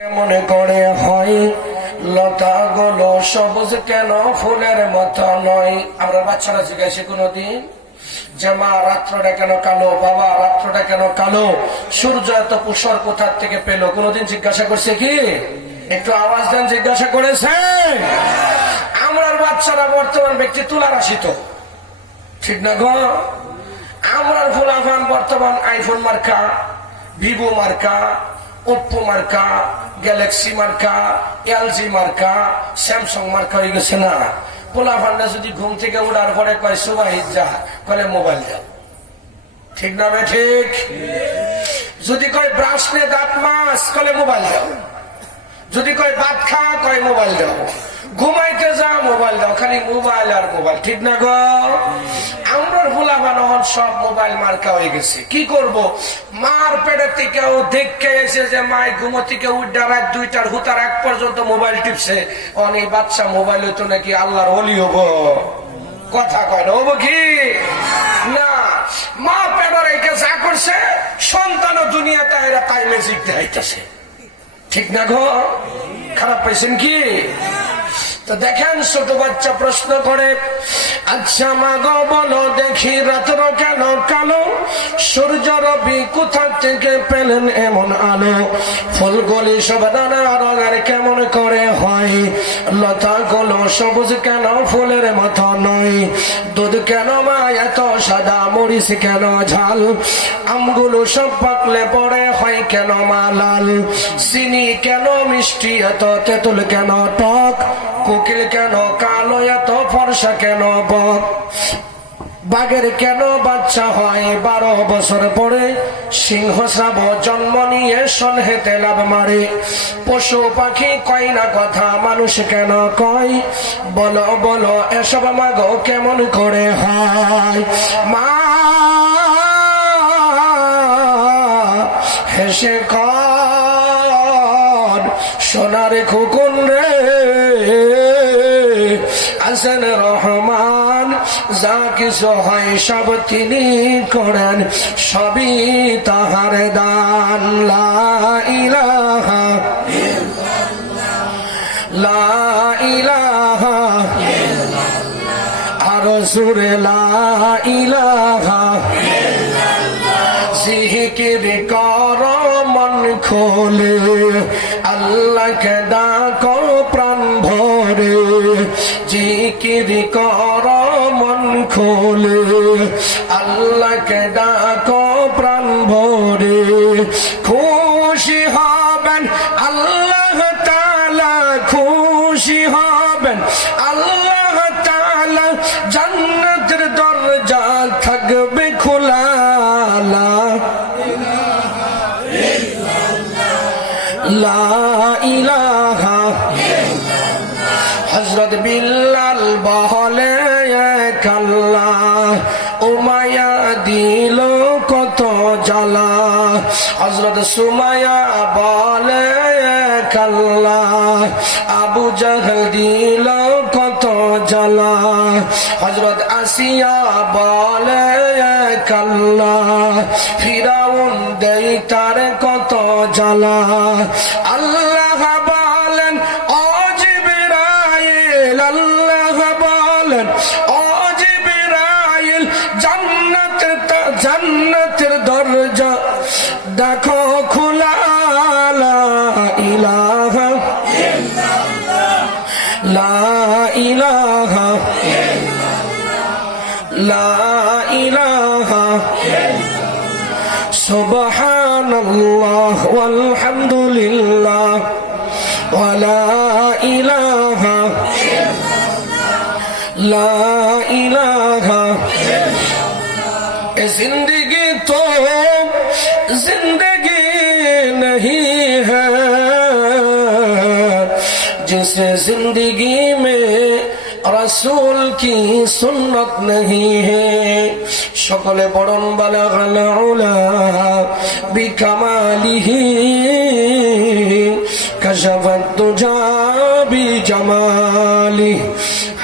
মনে করে হয়? লতা গুলো সবুজ কেন? ফুলের মতো নয়। আমরা বাচ্চারা জিজ্ঞাসা কোনোদিন যে মা, রাত্রটা কেন কালো? বাবা, রাত্রটা কেন কালো? সূর্য এত পুষর কোথার থেকে পেল? কোনোদিন জিজ্ঞাসা করছে কি? একটু আওয়াজ দেন, জিজ্ঞাসা করেছে। আমরার বাচ্চারা বর্তমান ব্যক্তি তুলার আসিত ঠিক না গো? আমরার ফুলাফান বর্তমান আইফোন মার্কা ভিভো মার্কা ওপ্পো মার্কা গ্যালাক্সি মার্কা এলজি মার্কা স্যামসাং মার্কা হয়ে গেছে না। পোলাফানটা যদি ঘুম থেকে উড়ার পরে কয় সুবাহিত যা কলে মোবাইল দাও ঠিক না বে ঠিক? যদি কয়, ব্রাশ নে দাঁত মাস কলে মোবাইল দাও। যদি কয়, ভাত খা কয় মোবাইল দাও। ঘুমাইতে যা মোবাইল দাও। খালি মোবাইল আর মোবাইল ঠিক না গো? আমরা ভোলা বানহন সব মোবাইল মার্কা হয়ে গেছে। কি করব? মার পেটে থেকেও দেখে এসে যে মায় ঘুমো থেকে উঠা রাত দুইটার হুতার এক পর্যন্ত মোবাইল টিপছে। অনেক বাচ্চা মোবাইল হইতো নাকি আল্লাহর অলি হব? কথা কয় না, হব কি? না, মা পেটে রেখে যা করছে সন্তানও দুনিয়াতে এরা তাই মেজিক দেখাইতেছে। ঠিক না গো? খারাপ পাইছেন কি? তো দেখেন ছোট বাচ্চা প্রশ্ন করে আচ্ছা মা গো বলো দেখি রাত্র কেন সূর্য রবি কোথা থেকে পেলেন এমন আলো? ফুলগুলি সব নানা রঙের কেমন করে হয়? লতা গুলো সবুজ কেন? ফুলের মতো নয়। দুধ কেন মা? এত সাদা মরিচ কেন ঝাল? আমগুলো সব পাকলে পরে হয় কেন মা লাল? চিনি কেন মিষ্টি? এত তেঁতুল কেন টক? কোকিল কেন কালো? এত ফর্সা কেন বক? বাঘের কেন বাচ্চা হয়? বারো বছর পরে সিংহ শ্রাব জন্ম নিয়ে সনহেতে লাভ মারে। পশু পাখি কয় না কথা, মানুষ কেন কয়? বলো বলো, এসব মাগো কেমন করে হয়? মা হেসে কর, সোনার খুকুন রে। আসেন রহমান, যা কিছু হয় সব তিনি করেন, সবই তাহার দান। লা ইলাহা লা ইলাহা আরও সুরে লা জিকির কর মন খোলে। আল্লাহকে ডাকো প্রাণ ভরে। খুশি হবেন আল্লাহ তালা খুশি হবেন। হজরত বিল্লাল বহলে কাল্লা উমায়া দিল কত জ্বালা। হজরত সুমায়া বলে কাল্লা আবু জাহল দিল কত জ্বালা। হজরত আসিয়া বলে কাল্লা ফিরাউন দেই তার কত জ্বালা। আল্লাহ জান্নাতের দরজা। দেখো খোলা ইলাহা লা ইলাহা লা ইলাহা সুবহানাল্লাহ ওয়ালহামদুলিল্লাহ। ওয়ালা ইলাহা লা ইলাহা जिंदगी তো जिंदगी নই है। জিন্দগি মে রসুল কি সুন্নত নই হে সকলে বরণ বালা বিকামালিহি কশবত তুজা বি